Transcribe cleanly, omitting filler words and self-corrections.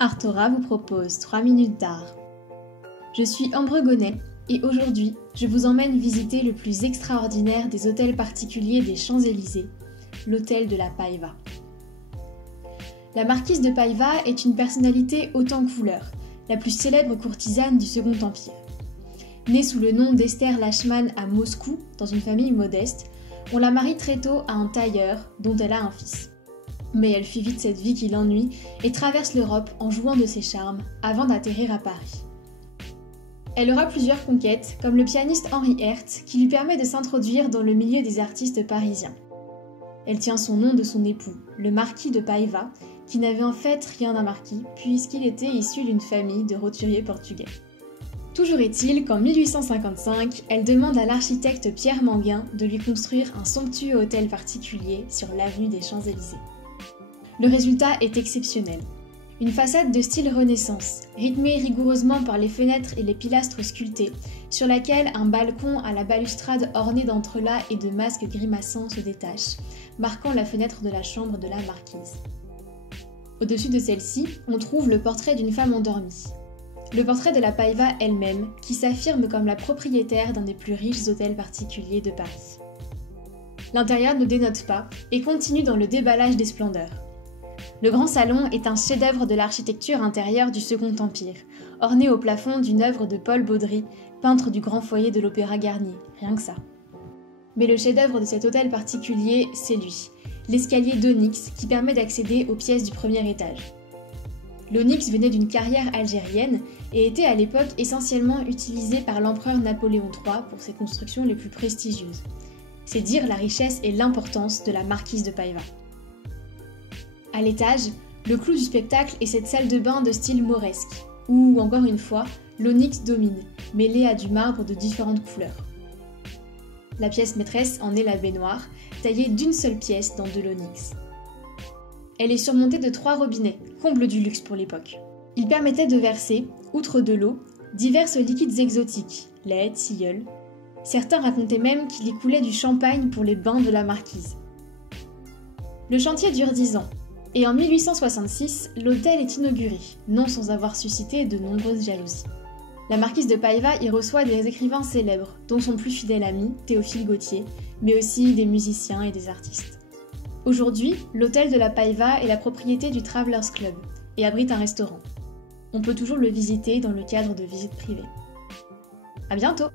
Artora vous propose 3 minutes d'art. Je suis Ambre Gonnet et aujourd'hui, je vous emmène visiter le plus extraordinaire des hôtels particuliers des Champs-Élysées, l'hôtel de la Paiva. La marquise de Paiva est une personnalité haute en couleur, la plus célèbre courtisane du Second Empire. Née sous le nom d'Esther Lachman à Moscou, dans une famille modeste, on la marie très tôt à un tailleur dont elle a un fils. Mais elle fuit vite cette vie qui l'ennuie et traverse l'Europe en jouant de ses charmes avant d'atterrir à Paris. Elle aura plusieurs conquêtes, comme le pianiste Henri Hertz, qui lui permet de s'introduire dans le milieu des artistes parisiens. Elle tient son nom de son époux, le marquis de Paiva, qui n'avait en fait rien d'un marquis, puisqu'il était issu d'une famille de roturiers portugais. Toujours est-il qu'en 1855, elle demande à l'architecte Pierre Manguin de lui construire un somptueux hôtel particulier sur l'avenue des Champs-Élysées. Le résultat est exceptionnel. Une façade de style Renaissance, rythmée rigoureusement par les fenêtres et les pilastres sculptés, sur laquelle un balcon à la balustrade orné d'entrelacs et de masques grimaçants se détache, marquant la fenêtre de la chambre de la marquise. Au-dessus de celle-ci, on trouve le portrait d'une femme endormie. Le portrait de la Paiva elle-même, qui s'affirme comme la propriétaire d'un des plus riches hôtels particuliers de Paris. L'intérieur ne dénote pas et continue dans le déballage des splendeurs. Le grand salon est un chef-d'œuvre de l'architecture intérieure du Second Empire, orné au plafond d'une œuvre de Paul Baudry, peintre du grand foyer de l'Opéra Garnier, rien que ça. Mais le chef-d'œuvre de cet hôtel particulier, c'est lui, l'escalier d'onyx qui permet d'accéder aux pièces du premier étage. L'onyx venait d'une carrière algérienne et était à l'époque essentiellement utilisé par l'empereur Napoléon III pour ses constructions les plus prestigieuses. C'est dire la richesse et l'importance de la marquise de Paiva. À l'étage, le clou du spectacle est cette salle de bain de style mauresque, où, encore une fois, l'onyx domine, mêlé à du marbre de différentes couleurs. La pièce maîtresse en est la baignoire, taillée d'une seule pièce dans de l'onyx. Elle est surmontée de 3 robinets, comble du luxe pour l'époque. Ils permettaient de verser, outre de l'eau, divers liquides exotiques, lait, tilleul. Certains racontaient même qu'il y coulait du champagne pour les bains de la marquise. Le chantier dure 10 ans, et en 1866, l'hôtel est inauguré, non sans avoir suscité de nombreuses jalousies. La marquise de Paiva y reçoit des écrivains célèbres, dont son plus fidèle ami, Théophile Gautier, mais aussi des musiciens et des artistes. Aujourd'hui, l'hôtel de la Paiva est la propriété du Travelers Club et abrite un restaurant. On peut toujours le visiter dans le cadre de visites privées. À bientôt!